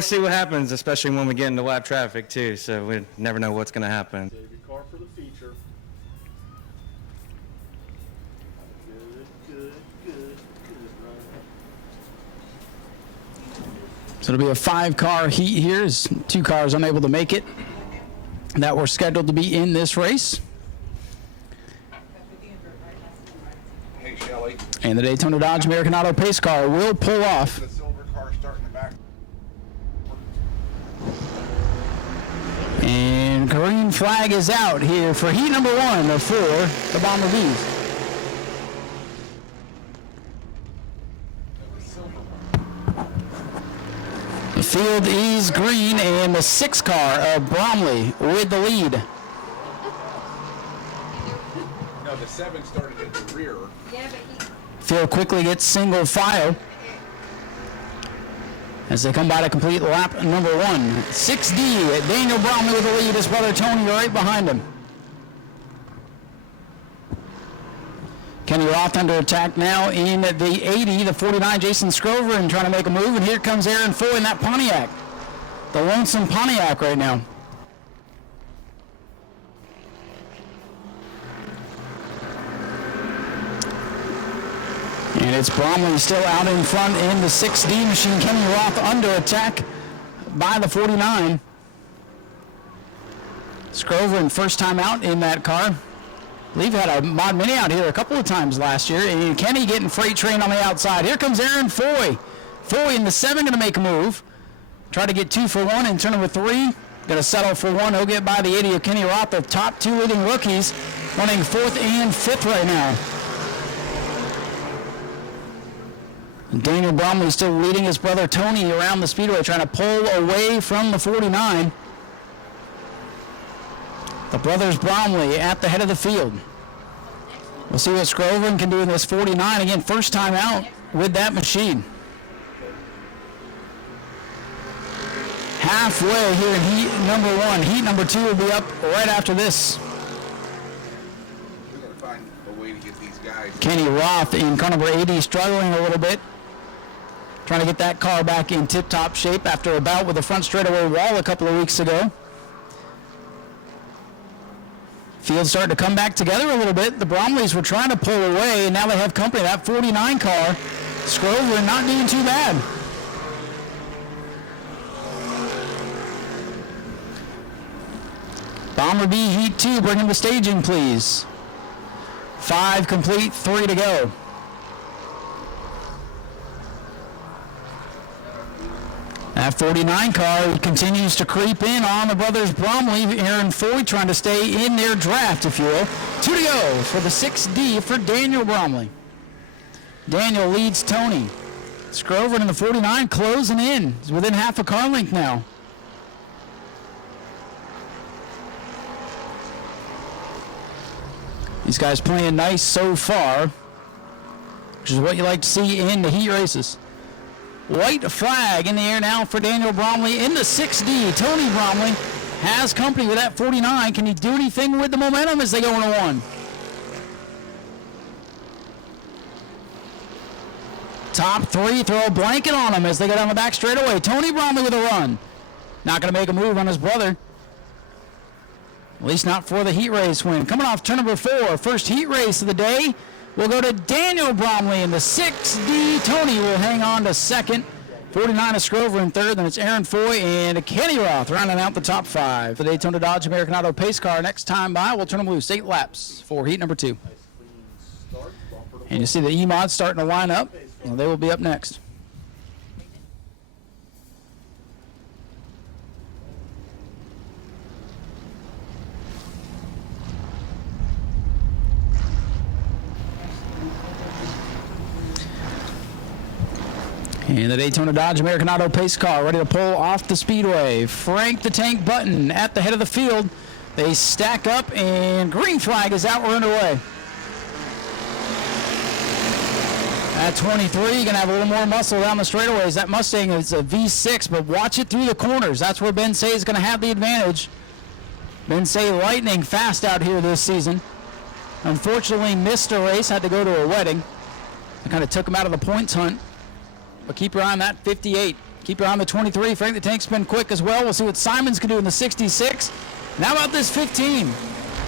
we'll see what happens, especially when we get into lap traffic too. So we never know what's going to happen. Save your car for the feature. Good, So it'll be a 5-car heat here. As 2 cars unable to make it that were scheduled to be in this race. Hey, Shelly. And the Daytona Dodge American Auto pace car will pull off. The silver car starting the back. And green flag is out here for heat number 1 for the Bomber Bees. The field is green, and the 6 car of Bromley with the lead. No, the 7 started at the rear. Field quickly gets single file as they come by to complete lap number 1. 6D, Daniel Bromley with the lead, his brother Tony right behind him. Kenny Roth under attack now in the 80, the 49, Jason Scrover, and trying to make a move, and here comes Aaron Foy in that Pontiac. The lonesome Pontiac right now. And it's Bromley still out in front in the 6D machine. Kenny Roth under attack by the 49. Scrover in first time out in that car. I believe had a Mod Mini out here a couple of times last year. And Kenny getting freight train on the outside. Here comes Aaron Foy. Foy in the 7 going to make a move. Try to get 2 for 1 in turn number 3. Going to settle for 1. He'll get by the 80 of Kenny Roth, the top 2 leading rookies, running 4th and 5th right now. And Daniel Bromley still leading his brother Tony around the speedway, trying to pull away from the 49. The brothers Bromley at the head of the field. We'll see what Scroven can do in this 49. Again, first time out with that machine. Halfway here in heat number 1. Heat number 2 will be up right after this. We're going to find a way to get these guys. Kenny Roth in car number 80 struggling a little bit. Trying to get that car back in tip-top shape after a bout with the front straightaway wall a couple of weeks ago. Field's starting to come back together a little bit. The Bromleys were trying to pull away, and now they have company. That 49 car, Scrover, not doing too bad. Bomber B Heat 2, bring him to staging, please. 5 complete, 3 to go. That 49 car continues to creep in on the brothers Bromley. Aaron Foy trying to stay in their draft, if you will. 2 to go for the 6D for Daniel Bromley. Daniel leads Tony. Scrover in the 49 closing in. He's within half a car length now. These guys playing nice so far, which is what you like to see in the heat races. White flag in the air now for Daniel Bromley in the 6D. Tony Bromley has company with that 49. Can he do anything with the momentum as they go into 1? Top 3 throw a blanket on him as they go down the back straightaway. Tony Bromley with a run. Not going to make a move on his brother. At least not for the heat race win. Coming off turn number 4, first heat race of the day. We'll go to Daniel Bromley in the 6D. Tony will hang on to 2nd. 49 is Scrover in 3rd. Then it's Aaron Foy and Kenny Roth rounding out the top 5. The Daytona Dodge American Auto pace car next time by. We'll turn them loose. 8 laps for heat number 2. And you see the E-Mods starting to line up. Well, they will be up next. And the Daytona Dodge American Auto pace car ready to pull off the speedway. Frank the Tank Button at the head of the field. They stack up, and green flag is out. We're underway. At 23, you're going to have a little more muscle down the straightaways. That Mustang is a V6, but watch it through the corners. That's where Ben Say is going to have the advantage. Ben Say lightning fast out here this season. Unfortunately missed a race, had to go to a wedding. I kind of took him out of the points hunt. But keep your eye on that 58. Keep your eye on the 23. Frank the Tank's been quick as well. We'll see what Simons can do in the 66. And how about this 15?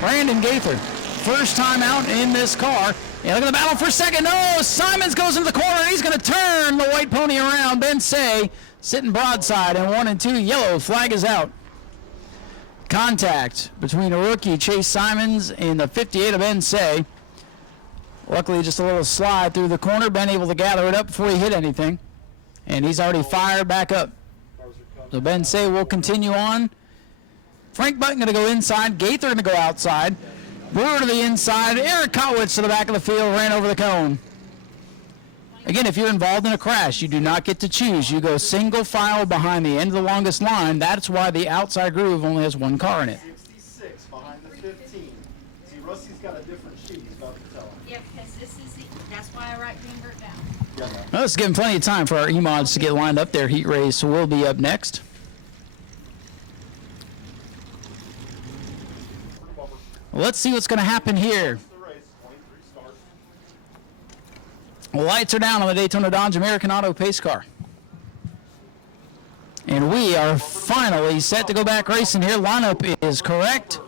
Brandon Gaither. First time out in this car. Yeah, look at the battle for second. No, Simons goes into the corner. He's going to turn the white pony around. Ben Say sitting broadside in 1 and 2. Yellow flag is out. Contact between a rookie, Chase Simons, and the 58 of Ben Say. Luckily, just a little slide through the corner. Ben able to gather it up before he hit anything. And he's already fired back up. So Ben Say will continue on. Frank Button going to go inside. Gaither going to go outside. Brewer to the inside. Eric Kotwitz to the back of the field. Ran over the cone. Again, if you're involved in a crash, you do not get to choose. You go single file behind the end of the longest line. That's why the outside groove only has one car in it. 66 behind the 15. See, Rusty's got a different sheet. He's about to tell him. Yeah, because this is that's why I write Greenberg down. Yeah, Well, let's give him plenty of time for our E-mods to get lined up there. Heat race will be up next. Let's see what's going to happen here. the race. 23 starts. Lights are down on the Daytona Dodge American Auto pace car. And we are finally set to go back racing here. Lineup is correct.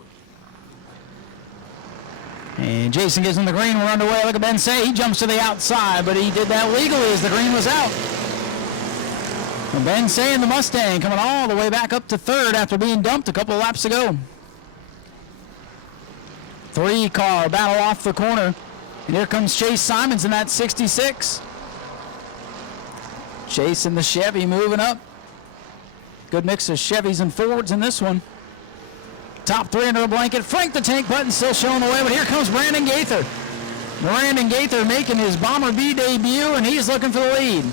And Jason gives him the green. We're underway. Look at Ben Say. He jumps to the outside, but he did that legally as the green was out. And Ben Say in the Mustang coming all the way back up to third after being dumped a couple of laps ago. 3-car battle off the corner. And here comes Chase Simons in that 66. Chase in the Chevy moving up. Good mix of Chevys and Fords in this one. Top 3 under a blanket. Frank the Tank Button still showing the way, but here comes Brandon Gaither. Brandon Gaither making his Bomber B debut, and he's looking for the lead.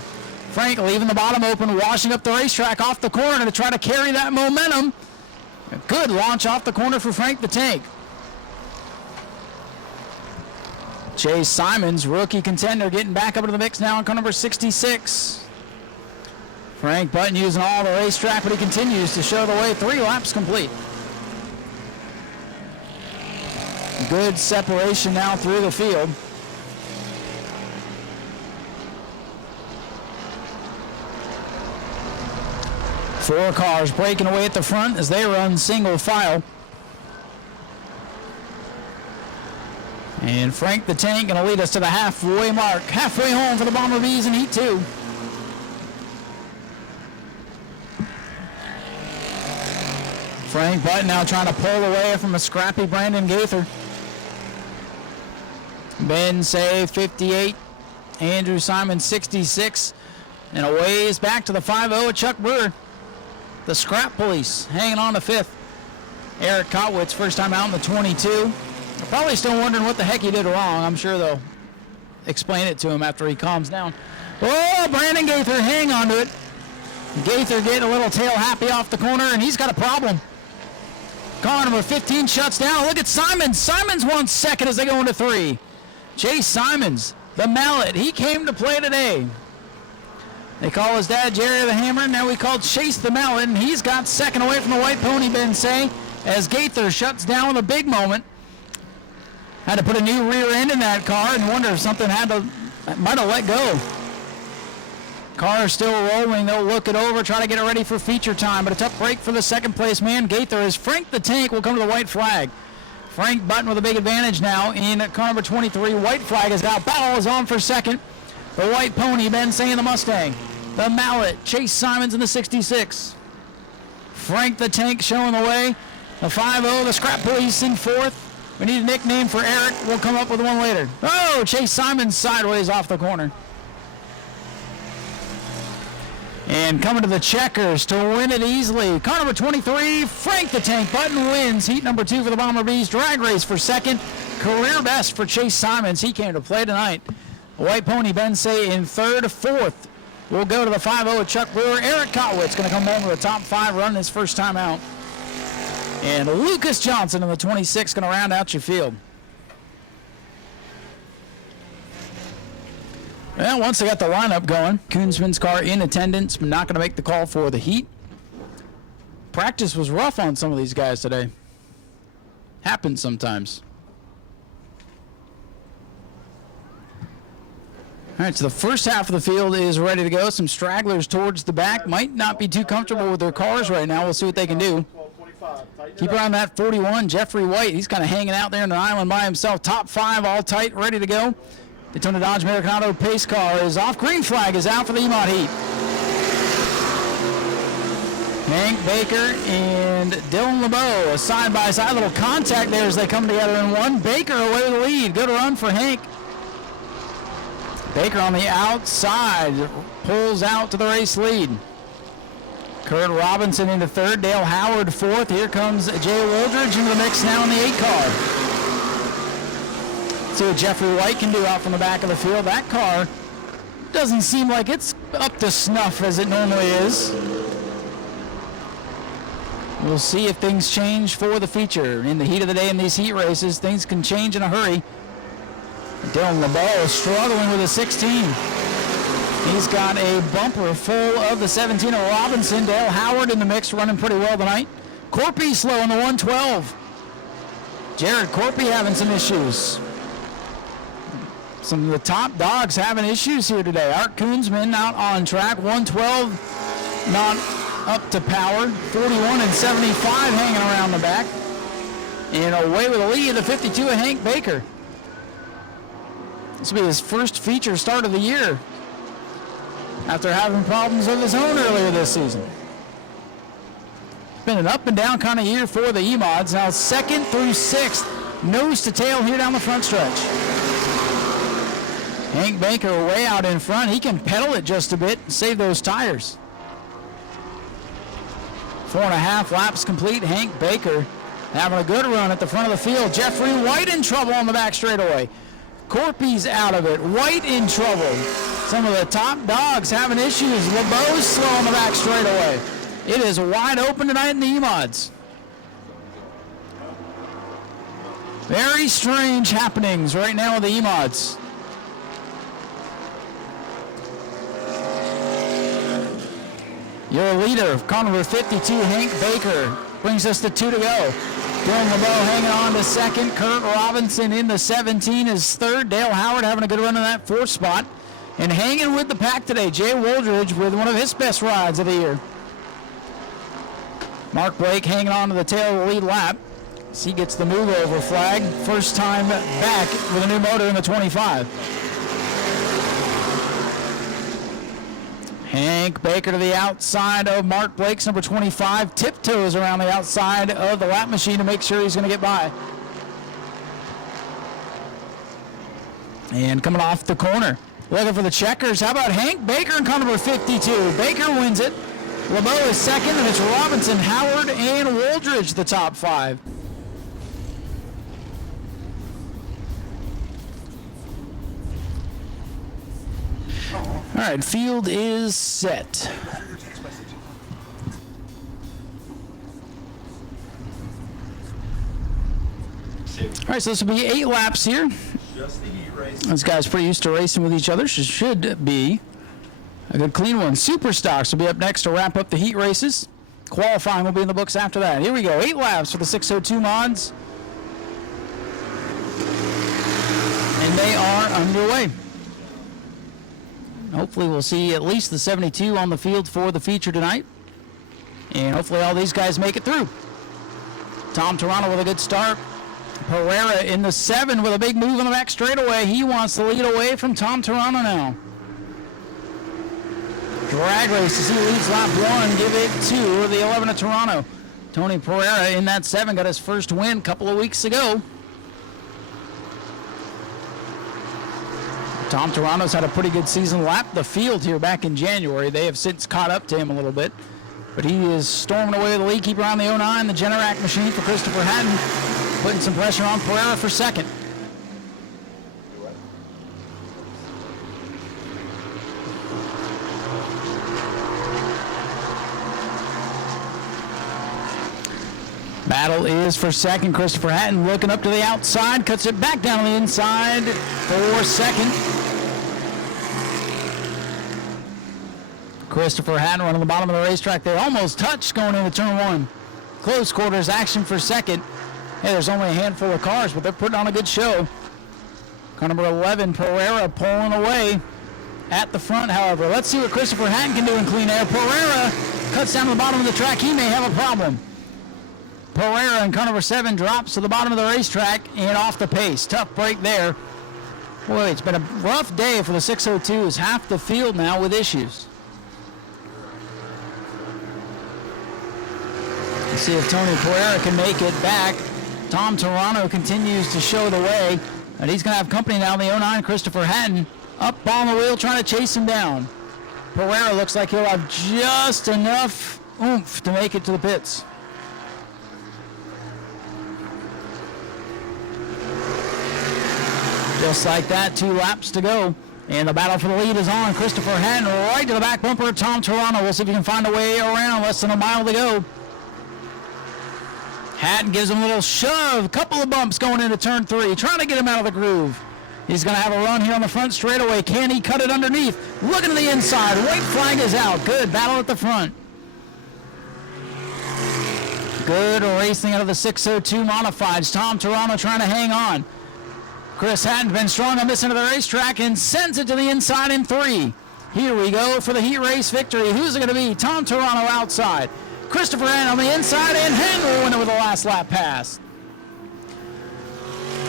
Frank leaving the bottom open, washing up the racetrack off the corner to try to carry that momentum. A good launch off the corner for Frank the Tank. Chase Simons, rookie contender, getting back up into the mix now in car number 66. Frank Button using all the racetrack, but he continues to show the way. 3 laps complete. Good separation now through the field. Four cars breaking away at the front as they run single file. And Frank the Tank going to lead us to the halfway mark. Halfway home for the Bomber Bees in Heat 2. Frank Button now trying to pull away from a scrappy Brandon Gaither. Ben Say 58. Andrew Simon 66. And a ways back to the 5-0 of Chuck Brewer. The Scrap Police hanging on to 5th. Eric Kotwitz first time out in the 22. They're probably still wondering what the heck he did wrong. I'm sure they'll explain it to him after he calms down. Oh, Brandon Gaither, hang on to it. Gaither getting a little tail happy off the corner, and he's got a problem. Car number 15 shuts down. Look at Simons. Simons wants second as they go into 3. Chase Simons, the mallet, he came to play today. They call his dad Jerry the Hammer. Now we call Chase the mallet, and he's got second away from the white pony, Ben Say, as Gaither shuts down with a big moment. Had to put a new rear end in that car and wonder if something might have let go. Car still rolling. They'll look it over, try to get it ready for feature time, but a tough break for the second place man, Gaither, as Frank the Tank will come to the white flag. Frank Button with a big advantage now in car number 23. White flag is out. Battle is on for second. The white pony, Ben Say in the Mustang. The mallet, Chase Simons in the 66. Frank the Tank showing the way. The 5-0, the Scrap Police in 4th. We need a nickname for Eric. We'll come up with one later. Oh, Chase Simons sideways off the corner. And coming to the checkers to win it easily. Car number 23, Frank the Tank Button wins heat number 2 for the Bomber Bees. Drag race for second. Career best for Chase Simons. He came to play tonight. White pony, Ben Say in 3rd. 4th, we'll go to the 5-0 of Chuck Brewer. Eric Kotwitz going to come home with a top 5 run his first time out. And Lucas Johnson in the 26 going to round out your field. Well, once they got the lineup going, Koonsman's car in attendance, but not going to make the call for the heat. Practice was rough on some of these guys today. Happens sometimes. All right, so the first half of the field is ready to go. Some stragglers towards the back. Might not be too comfortable with their cars right now. We'll see what they can do. 12:25. Tighten Keep it up. around that 41, Jeffrey White. He's kind of hanging out there in an island by himself. Top 5, all tight, ready to go. Daytona Dodge Americano pace car is off. Green flag is out for the EMOD heat. Hank Baker and Dylan LeBeau, a side-by-side little contact there as they come together in one. Baker away with the lead. Good run for Hank. Baker on the outside pulls out to the race lead. Kurt Robinson into third, Dale Howard fourth. Here comes Jay Wooldridge into the mix now in the 8 car. See what Jeffrey White can do out from the back of the field. That car doesn't seem like it's up to snuff as it normally is. We'll see if things change for the feature. In the heat of the day in these heat races, things can change in a hurry. Dylan LeBeau struggling with a 16. He's got a bumper full of the 17 of Robinson. Dale Howard in the mix, running pretty well tonight. Corpy slow in the 112. Jared Corpy having some issues. Some of the top dogs having issues here today. Art Koonsman not on track. 112 not up to power. 41 and 75 hanging around the back. And away with the lead, the 52 of Hank Baker. This will be his first feature start of the year after having problems of his own earlier this season. It's been an up and down kind of year for the EMODs. Now 2nd through 6th, nose to tail here down the front stretch. Hank Baker way out in front. He can pedal it just a bit and save those tires. 4.5 laps complete. Hank Baker having a good run at the front of the field. Jeffrey White in trouble on the back straightaway. Corpy's out of it. White in trouble. Some of the top dogs having issues. LeBeau's slow on the back straightaway. It is wide open tonight in the EMODs. Very strange happenings right now with the EMODs. Your leader, car number 52, Hank Baker, brings us to 2 to go. Dylan LeBeau hanging on to 2nd. Kurt Robinson in the 17 is 3rd. Dale Howard having a good run in that 4th spot. And hanging with the pack today, Jay Wooldridge with one of his best rides of the year. Mark Blake hanging on to the tail of the lead lap as he gets the move over flag. First time back with a new motor in the 25. Hank Baker to the outside of Mark Blake's number 25. Tiptoes around the outside of the lap machine to make sure he's going to get by. And coming off the corner, looking for the checkers. How about Hank Baker in car number 52? Baker wins it. LeBeau is 2nd, and it's Robinson, Howard, and Wooldridge the top 5. All right, field is set. All right, so this will be 8 laps here. Just the heat race. Those guys pretty used to racing with each other, so should be a good clean one. Super Stocks will be up next to wrap up the heat races. Qualifying will be in the books after that. Here we go, 8 laps for the 602 mods. And they are underway. Hopefully we'll see at least the 72 on the field for the feature tonight. And hopefully all these guys make it through. Tom Toronto with a good start. Pereira in the 7 with a big move on the back straightaway. He wants the lead away from Tom Toronto now. Drag race to see who leads lap 1. Give it to the 11 of Toronto. Tony Pereira in that 7 got his first win a couple of weeks ago. Tom Toronto's had a pretty good season. Lapped the field here back in January. They have since caught up to him a little bit. But he is storming away the lead. Keep around the 09, the Generac machine for Christopher Hatton. Putting some pressure on Pereira for 2nd. Battle is for 2nd. Christopher Hatton looking up to the outside. Cuts it back down on the inside for 2nd. Christopher Hatton running the bottom of the racetrack there. Almost touched going into turn 1. Close quarters action for 2nd. Hey, there's only a handful of cars, but they're putting on a good show. Car number 11, Pereira pulling away. at the front, however. Let's see what Christopher Hatton can do in clean air. Pereira cuts down to the bottom of the track. He may have a problem. Pereira in car number 7 drops to the bottom of the racetrack and off the pace. Tough break there. Boy, it's been a rough day for the 602s. Half the field now with issues. Let's see if Tony Pereira can make it back. Tom Toronto continues to show the way. And he's going to have company now in the 09, Christopher Hatton. Up on the wheel trying to chase him down. Pereira looks like he'll have just enough oomph to make it to the pits. Just like that, 2 laps to go. And the battle for the lead is on. Christopher Hatton right to the back bumper of Tom Toronto. We'll see if he can find a way around. Less than a mile to go. Hatton gives him a little shove. Couple of bumps going into turn 3. Trying to get him out of the groove. He's going to have a run here on the front straightaway. Can he cut it underneath? Looking to the inside. White flag is out. Good battle at the front. Good racing out of the 602 modifieds. Tom Toronto trying to hang on. Chris Hatton's been strong on this end of the racetrack and sends it to the inside in 3. Here we go for the heat race victory. Who's it going to be? Tom Toronto outside. Christopher Hatton on the inside, and Hatton will win it with a last lap pass.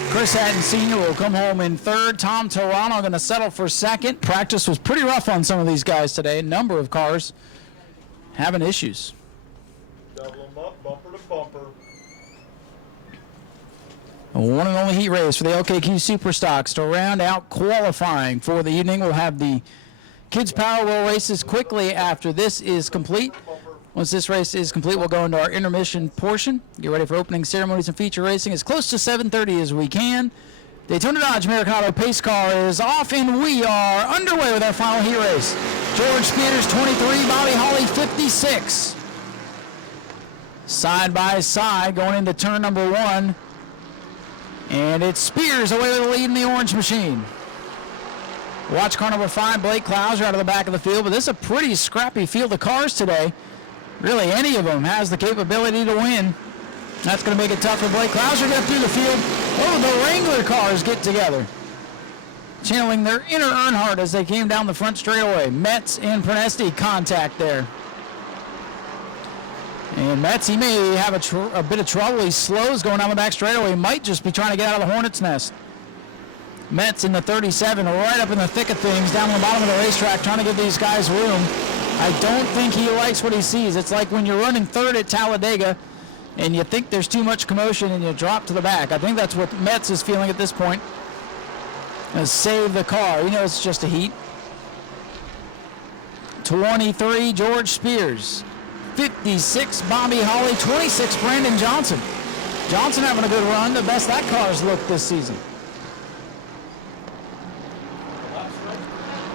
Chris Hatton Sr. will come home in 3rd. Tom Toronto going to settle for 2nd. Practice was pretty rough on some of these guys today. A number of cars having issues. Double them up, bumper to bumper. A one and only heat race for the LKQ Superstocks to round out qualifying for the evening. We'll have the Kids Power Wheel races quickly after this is complete. Once this race is complete, we'll go into our intermission portion. Get ready for opening ceremonies and feature racing as close to 7:30 as we can. Daytona Dodge American Auto pace car is off, and we are underway with our final heat race. George Spears, 23, Bobby Holly, 56. Side by side going into turn number 1. And it's Spears away with the lead in the orange machine. Watch car number 5, Blake Clouser out of the back of the field, but this is a pretty scrappy field of cars today. Really, any of them has the capability to win. That's going to make it tough for Blake Clouser to get through the field. Oh, the Wrangler cars get together. Channeling their inner Earnhardt as they came down the front straightaway. Metz and Prenesti contact there. And Metz, he may have a bit of trouble. He slows going down the back straightaway. He might just be trying to get out of the Hornet's nest. Metz in the 37, right up in the thick of things, down on the bottom of the racetrack, trying to give these guys room. I don't think he likes what he sees. It's like when you're running 3rd at Talladega and you think there's too much commotion and you drop to the back. I think that's what Metz is feeling at this point. Save the car. You know, it's just a heat. 23, George Spears. 56, Bobby Holly. 26, Brandon Johnson. Johnson having a good run. The best that car's looked this season.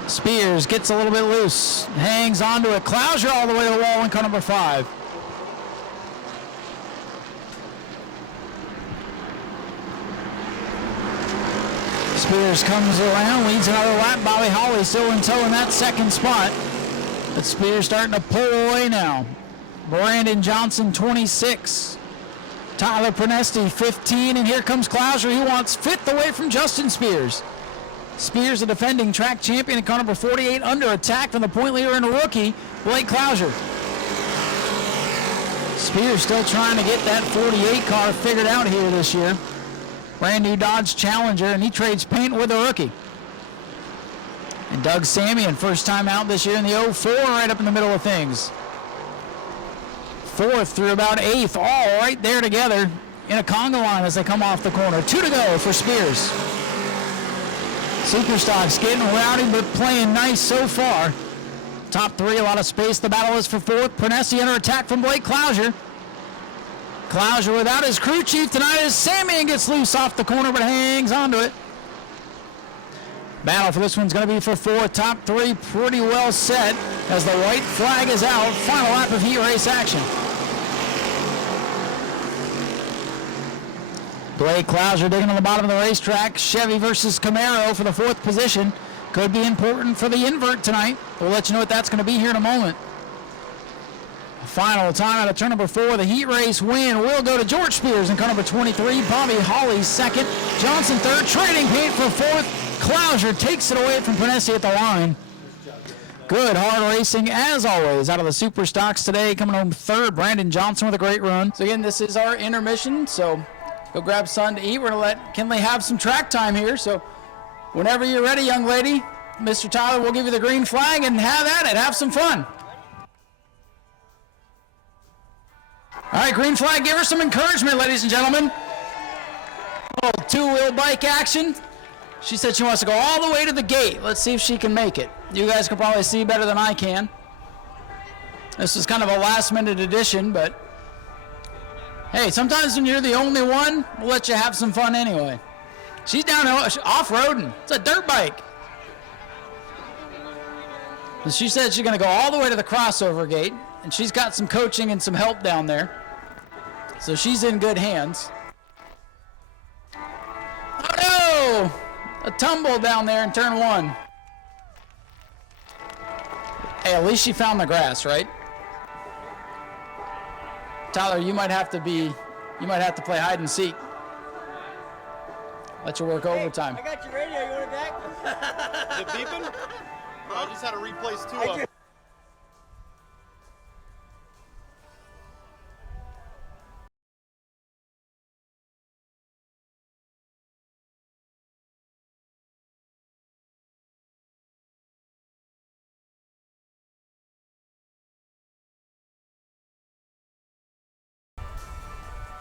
Spears gets a little bit loose. Hangs onto it. Clouser all the way to the wall in car number 5. Spears comes around, leads another lap. Bobby Holly still in tow in that 2nd spot. But Spears starting to pull away now. Brandon Johnson, 26. Tyler Prenesti, 15. And here comes Clouser. He wants 5th away from Justin Spears. Spears, the defending track champion, in car number 48, under attack from the point leader and a rookie, Blake Clouser. Spears still trying to get that 48 car figured out here this year. Brand new Dodge Challenger, and he trades paint with a rookie. And Doug Samian, first time out this year in the 04, right up in the middle of things. 4th through about 8th, all right there together in a conga line as they come off the corner. 2 to go for Spears. Superstocks getting rowdy but playing nice so far. Top 3, a lot of space. The battle is for 4th. Prenesti under attack from Blake Clouser. Clouser without his crew chief tonight as Samian gets loose off the corner but hangs onto it. Battle for this one's going to be for 4th. Top 3 pretty well set as the white flag is out. Final lap of heat race action. Blake Clouser digging on the bottom of the racetrack. Chevy versus Camaro for the 4th position. Could be important for the invert tonight. We'll let you know what that's going to be here in a moment. Final time out of turn number 4. The heat race win will go to George Spears in car number 23. Bobby Holly 2nd. Johnson 3rd. Trading paint for 4th. Clouser takes it away from Prenesti at the line. Good hard racing as always out of the super stocks today. Coming home third, Brandon Johnson with a great run. So again, this is our intermission. So go grab something to eat. We're gonna let Kinley have some track time here. So whenever you're ready, young lady, Mr. Tyler will give you the green flag and have at it. Have some fun. All right, green flag. Give her some encouragement, ladies and gentlemen. A little two-wheel bike action. She said she wants to go all the way to the gate. Let's see if she can make it. You guys can probably see better than I can. This is kind of a last-minute addition, but hey, sometimes when you're the only one, we'll let you have some fun anyway. She's down off-roading. It's a dirt bike. And she said she's going to go all the way to the crossover gate, and she's got some coaching and some help down there. So she's in good hands. Oh, no! A tumble down there in turn one. Hey, at least she found the grass, right? Tyler, you might have to play hide and seek. Let you work overtime. I got your radio. You want it back? Is it beeping? I just had to replace two of them.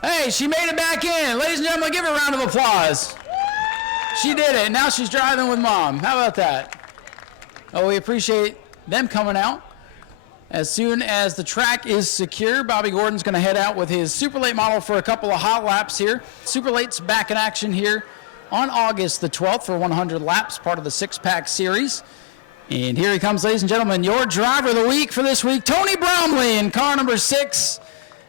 Hey, she made it back in. Ladies and gentlemen, give her a round of applause. She did it. Now she's driving with Mom. How about that? Oh, we appreciate them coming out. As soon as the track is secure, Bobby Gordon's going to head out with his Super Late model for a couple of hot laps here. Super Late's back in action here on August the 12th for 100 laps, part of the six-pack series. And here he comes, ladies and gentlemen, your driver of the week for this week, Tony Bromley in car number 6.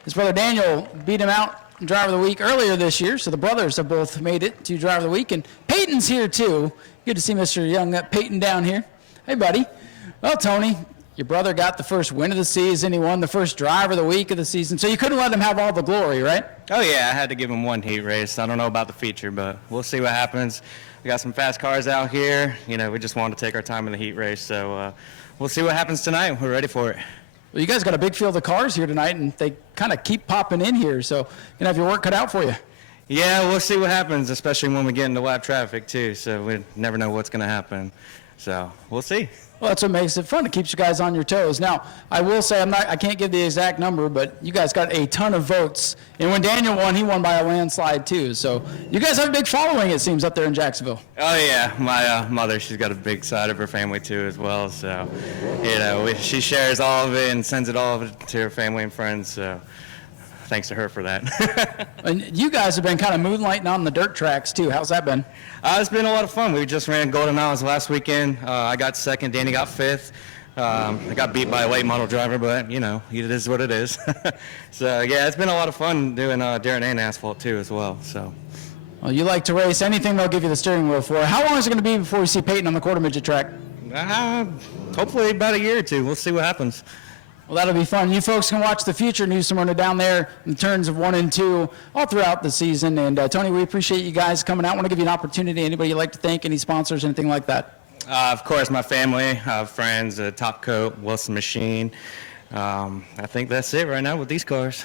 His brother Daniel beat him out in driver of the week earlier this year, so the brothers have both made it to driver of the week. And Peyton's here too. Good to see Mr. Young Peyton down here. Hey, buddy. Well, Tony, your brother got the first win of the season. He won the first driver of the week of the season, so you couldn't let him have all the glory, right? Oh, yeah, I had to give him one heat race. I don't know about the feature, but we'll see what happens. We got some fast cars out here. You know, we just wanted to take our time in the heat race, so we'll see what happens tonight. We're ready for it. Well, you guys got a big field of cars here tonight, and they kind of keep popping in here, so you're going to have your work cut out for you. Yeah, we'll see what happens, especially when we get into lap traffic, too, so we never know what's going to happen. So we'll see. Well, that's what makes it fun. It keeps you guys on your toes. Now, I will say I can't give the exact number, but you guys got a ton of votes. And when Daniel won, he won by a landslide too. So you guys have a big following, it seems, up there in Jacksonville. Oh yeah, my mother, she's got a big side of her family too as well. So, you know, she shares all of it and sends it all of it to her family and friends. So thanks to her for that. And you guys have been kind of moonlighting on the dirt tracks too. How's that been? It's been a lot of fun. We just ran Golden Isles last weekend. I got second. Danny got fifth. I got beat by a late model driver, but, you know, it is what it is. So, yeah, it's been a lot of fun doing dirt and asphalt, too, as well. So. Well, you like to race. Anything they'll give you the steering wheel for. How long is it going to be before we see Peyton on the quarter midget track? Hopefully about a year or two. We'll see what happens. Well, that'll be fun. You folks can watch the future New Smyrna down there in turns of 1 and 2 all throughout the season. And, Tony, we appreciate you guys coming out. I want to give you an opportunity. Anybody you'd like to thank, any sponsors, anything like that? Of course, my family, friends, Top Coat, Wilson Machine. I think that's it right now with these cars.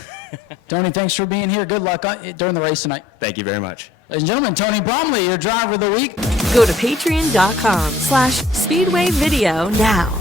Tony, thanks for being here. Good luck during the race tonight. Thank you very much. Ladies and gentlemen, Tony Bromley, your driver of the week. Go to patreon.com/Speedway Video now.